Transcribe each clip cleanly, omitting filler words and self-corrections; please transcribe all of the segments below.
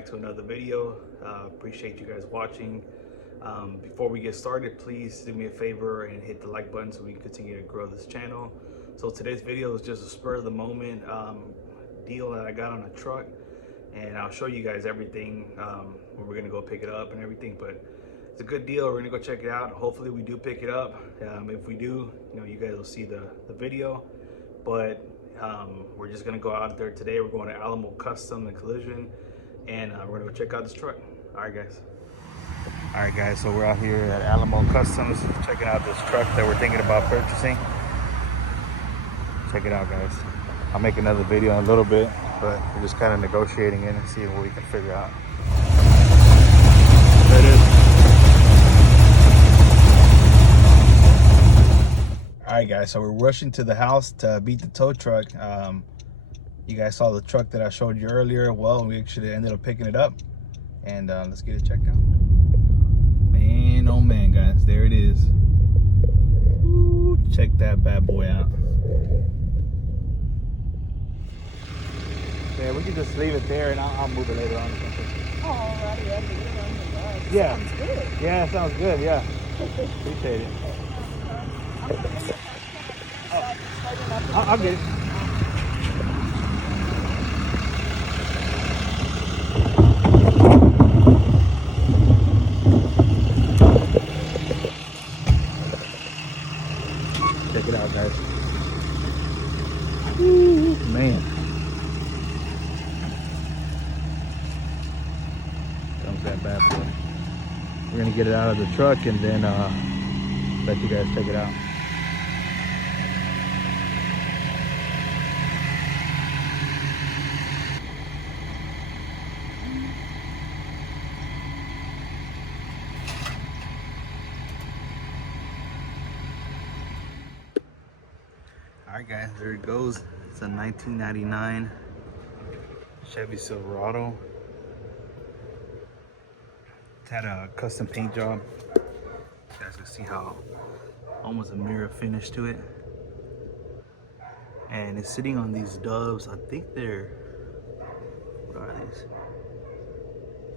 back to another video. Appreciate you guys watching. Before we get started, please do me a favor and hit the like button so we can continue to grow this channel. So today's video is just a spur of the moment deal that I got on a truck, and I'll show you guys everything when we're gonna go pick it up and everything. But it's a good deal. We're gonna go check it out. Hopefully we do pick it up. If we do, you guys will see the video. But we're just gonna go out there today. We're going to Alamo Custom and Collision, and we're gonna go check out this truck. All right guys, so we're out here at Alamo Customs checking out this truck that we're thinking about purchasing. Check it out, guys. I'll make another video in a little bit, but we're just kind of negotiating in and seeing what we can figure out. There it is. All right guys, so we're rushing to the house to beat the tow truck. You guys saw the truck that I showed you earlier. Well, we actually ended up picking it up, and let's get it checked out. Man, oh man, guys, there it is. Ooh, check that bad boy out. Yeah, we can just leave it there, and I'll move it later on. Oh, alrighty, Yeah. Sounds good. Yeah, sounds good. Yeah, appreciate it. I'll get it. Check it out, guys. Ooh, man. Comes that bad boy. We're gonna get it out of the truck and then let you guys check it out. All right guys, there it goes. It's a 1999 Chevy Silverado. It's had a custom paint job. You guys can see how almost a mirror finish to it. And it's sitting on these doves. I think they're, what are these?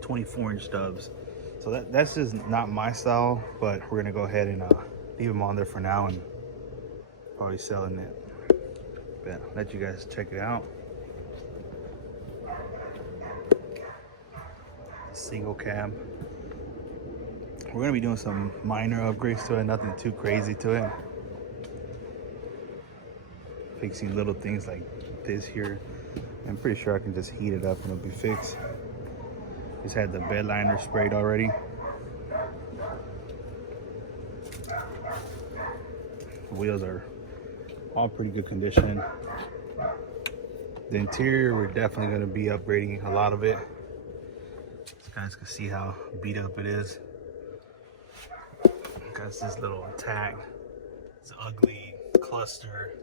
24-inch doves. So that's just not my style, but we're gonna go ahead and leave them on there for now and probably selling it. But I'll let you guys check it out. Single cab. We're gonna be doing some minor upgrades to it, nothing too crazy to it. Fixing little things like this here. I'm pretty sure I can just heat it up and it'll be fixed. Just had the bed liner sprayed already. The wheels are all pretty good condition. The interior, we're definitely going to be upgrading a lot of it. You guys can see how beat up it is. Got this little attack, this ugly cluster,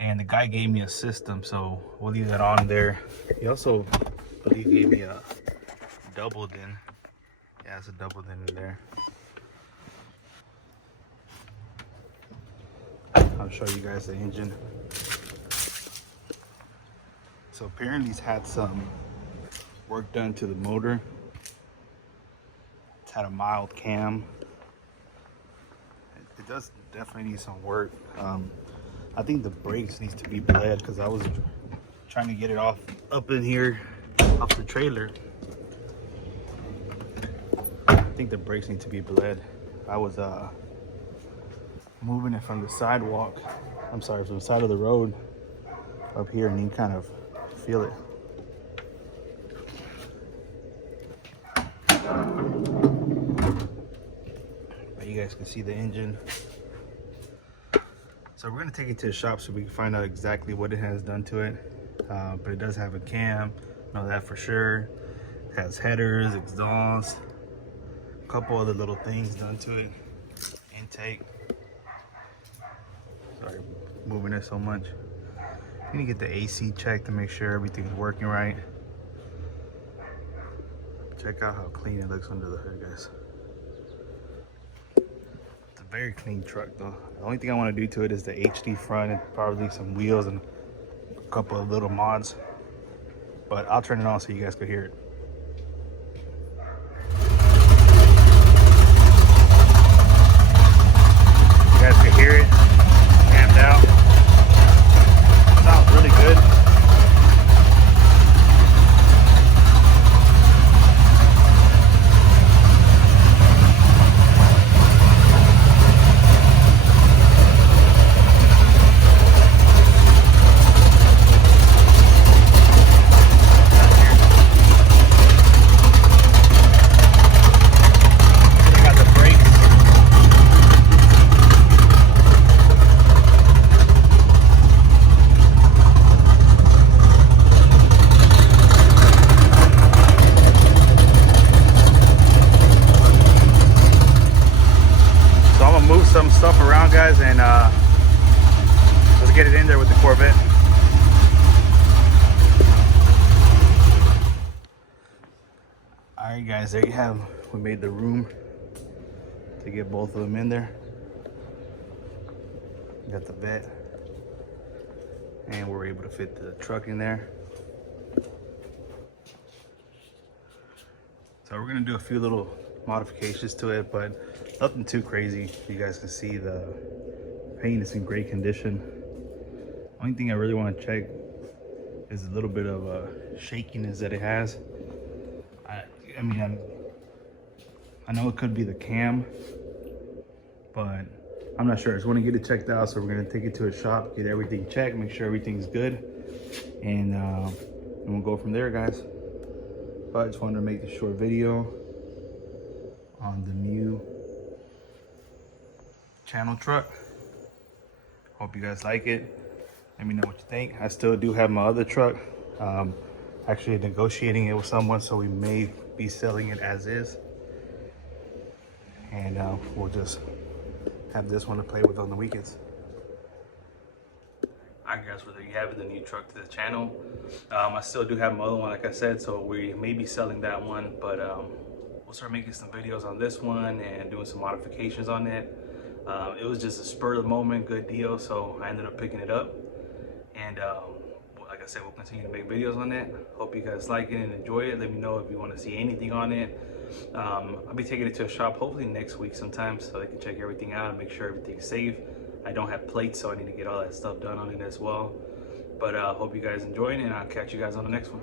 and the guy gave me a system, so we'll leave that on there. He also, I believe, gave me a double din. Yeah, it's a double din in there. I'll show you guys the engine. So apparently it's had some work done to the motor. It's had a mild cam. It does definitely need some work. I think the brakes needs to be bled because I was trying to get it off up in here off the trailer. I think the brakes need to be bled. I was moving it from the sidewalk, I'm sorry, from the side of the road up here, and you kind of feel it. But you guys can see the engine. So we're gonna take it to the shop so we can find out exactly what it has done to it. But it does have a cam, know that for sure. It has headers, exhaust, a couple other little things done to it. Intake. Sorry, moving it so much. I'm gonna get the AC checked to make sure everything's working right. Check out how clean it looks under the hood, guys. It's a very clean truck though. The only thing I want to do to it is the HD front and probably some wheels and a couple of little mods. but I'll turn it on so you guys can hear it. You guys can hear it, amped out. Sounds really good. Some stuff around, guys, and let's get it in there with the Corvette. All right, guys, there you have. We made the room to get both of them in there. Got the vet, and we're able to fit the truck in there. So we're gonna do a few little modifications to it, but nothing too crazy. You guys can see the paint is in great condition. Only thing I really want to check is a little bit of shakiness that it has. I mean, I know it could be the cam, but I'm not sure. I just want to get it checked out, so we're going to take it to a shop, get everything checked, make sure everything's good, and we'll go from there, guys. But I just wanted to make this short video on the new channel truck. Hope you guys like it. Let me know what you think. I still do have my other truck. Actually negotiating it with someone, so we may be selling it as is. And we'll just have this one to play with on the weekends. Alright, guys, well, there you have it, the new truck to the channel. I still do have my other one, like I said, so we may be selling that one, but we'll start making some videos on this one and doing some modifications on it. It was just a spur of the moment, good deal, so I ended up picking it up. And like I said, we'll continue to make videos on it. Hope you guys like it and enjoy it. Let me know if you want to see anything on it. I'll be taking it to a shop hopefully next week sometime, so they can check everything out and make sure everything's safe. I don't have plates, so I need to get all that stuff done on it as well. But hope you guys enjoyed it, and I'll catch you guys on the next one.